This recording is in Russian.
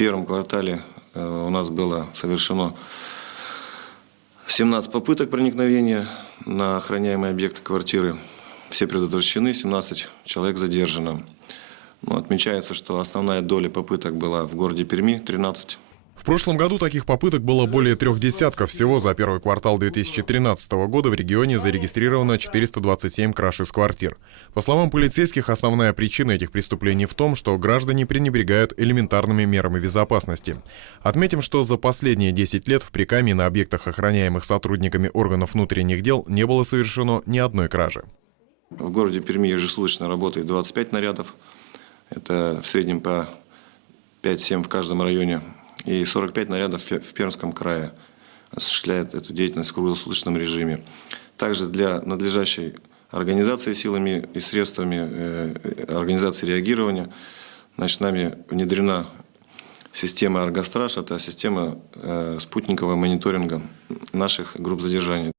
первом квартале э, у нас было совершено 17 попыток проникновения на охраняемые объекты квартиры. Все предотвращены, 17 человек задержано. Ну, отмечается, что основная доля попыток была в городе Перми, 13 В прошлом году таких попыток было более трех десятков. Всего за первый квартал 2013 года в регионе зарегистрировано 427 краж из квартир. По словам полицейских, основная причина этих преступлений в том, что граждане пренебрегают элементарными мерами безопасности. Отметим, что за последние 10 лет в Прикамье на объектах, охраняемых сотрудниками органов внутренних дел, не было совершено ни одной кражи. В городе Перми ежесуточно работает 25 нарядов. Это в среднем по 5-7 в каждом районе. И 45 нарядов в Пе- в Пермском крае осуществляет эту деятельность в круглосуточном режиме. Также для надлежащей организации силами и средствами э, организации реагирования значит, нами внедрена система «Аргостраж». Это система э, спутникового мониторинга наших групп задержания.